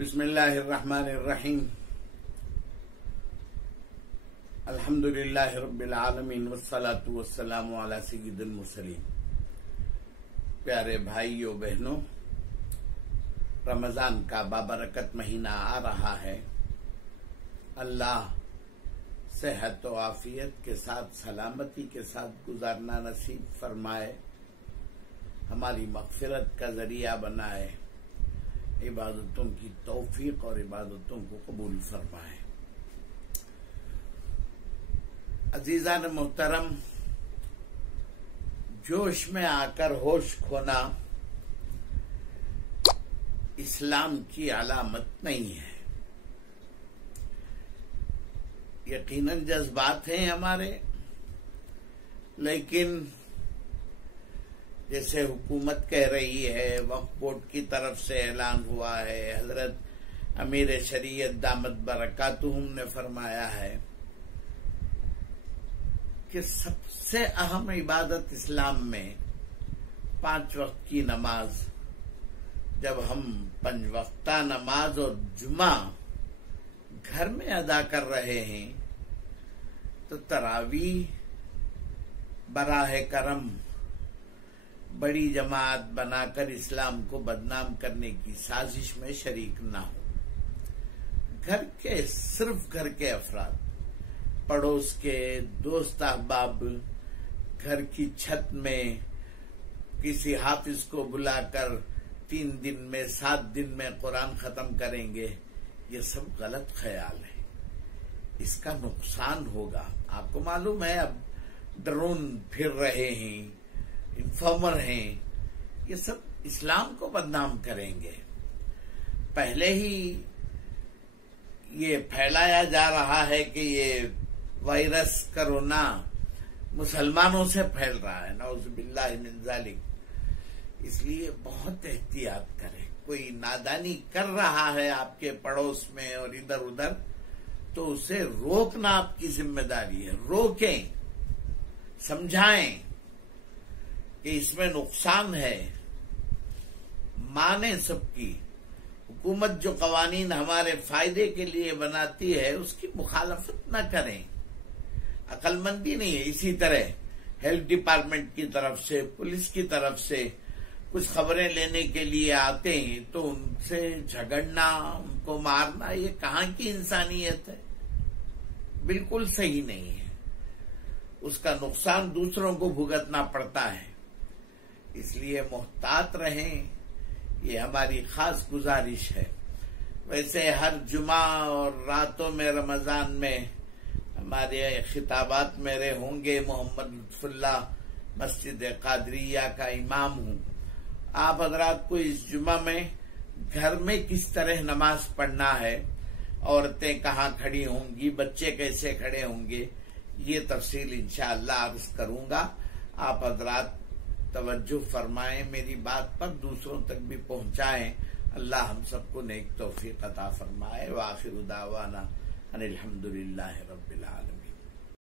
بسم اللہ الرحمن الرحیم الحمدللہ رب العالمین والصلاة والسلام علی سید المرسلین۔ پیارے بھائیوں بہنوں، رمضان کا بابرکت مہینہ آ رہا ہے۔ اللہ صحت و عافیت کے ساتھ، سلامتی کے ساتھ گزارنا نصیب فرمائے، ہماری مغفرت کا ذریعہ بنائے، عبادتوں کی توفیق اور عبادتوں کو قبول فرمائے۔ عزیزان محترم، جوش میں آ کر ہوش کھونا اسلام کی علامت نہیں ہے۔ یقیناً جذبات ہیں ہمارے، لیکن جیسے حکومت کہہ رہی ہے، وقف بورڈ کی طرف سے اعلان ہوا ہے، حضرت امیر شریعت دامت برکاتہم نے فرمایا ہے کہ سب سے اہم عبادت اسلام میں 5 وقت کی نماز۔ جب ہم 5 وقتہ نماز اور جمعہ گھر میں ادا کر رہے ہیں تو تراویح براہ کرم بڑی جماعت بنا کر اسلام کو بدنام کرنے کی سازش میں شریک نہ ہو۔ صرف گھر کے افراد، پڑوس کے دوست احباب، گھر کی چھت میں کسی حافظ کو بلا کر 3 دن میں 7 دن میں قرآن ختم کریں گے، یہ سب غلط خیال ہے۔ اس کا نقصان ہوگا۔ آپ کو معلوم ہے اب ڈرون پھر رہے ہیں، انفارمر ہیں، یہ سب اسلام کو بدنام کریں گے۔ پہلے ہی یہ پھیلایا جا رہا ہے کہ یہ وائرس کرونا مسلمانوں سے پھیل رہا ہے، نعوذ باللہ من ذالک۔ اس لیے بہت احتیاط کریں۔ کوئی نادانی کر رہا ہے آپ کے پڑوس میں اور ادھر ادھر، تو اسے روکنا آپ کی ذمہ داری ہے۔ روکیں، سمجھائیں کہ اس میں نقصان ہے، مانیں سب کی۔ حکومت جو قوانین ہمارے فائدے کے لیے بناتی ہے اس کی مخالفت نہ کریں، عقل مندی نہیں ہے۔ اسی طرح ہیلتھ ڈپارٹمنٹ کی طرف سے، پولیس کی طرف سے کچھ خبریں لینے کے لیے آتے ہیں تو ان سے جھگڑنا، ان کو مارنا، یہ کہاں کی انسانیت ہے؟ بالکل صحیح نہیں ہے۔ اس کا نقصان دوسروں کو بھگتنا پڑتا ہے۔ اس لیے محتاط رہیں، یہ ہماری خاص گزارش ہے۔ ویسے ہر جمعہ اور راتوں میں رمضان میں ہمارے خطابات میرے ہوں گے۔ محمد لطف اللہ مسجد قادریہ کا امام ہوں۔ آپ حضرات کو اس جمعہ میں گھر میں کس طرح نماز پڑھنا ہے، عورتیں کہاں کھڑی ہوں گی، بچے کیسے کھڑے ہوں گے، یہ تفصیل انشاءاللہ عرض کروں گا۔ آپ حضرات توجہ فرمائیں، میری بات پر دوسروں تک بھی پہنچائیں۔ اللہ ہم سب کو نیک توفیق عطا فرمائے۔ وآخر دعوانا ان الحمدللہ رب العالمین۔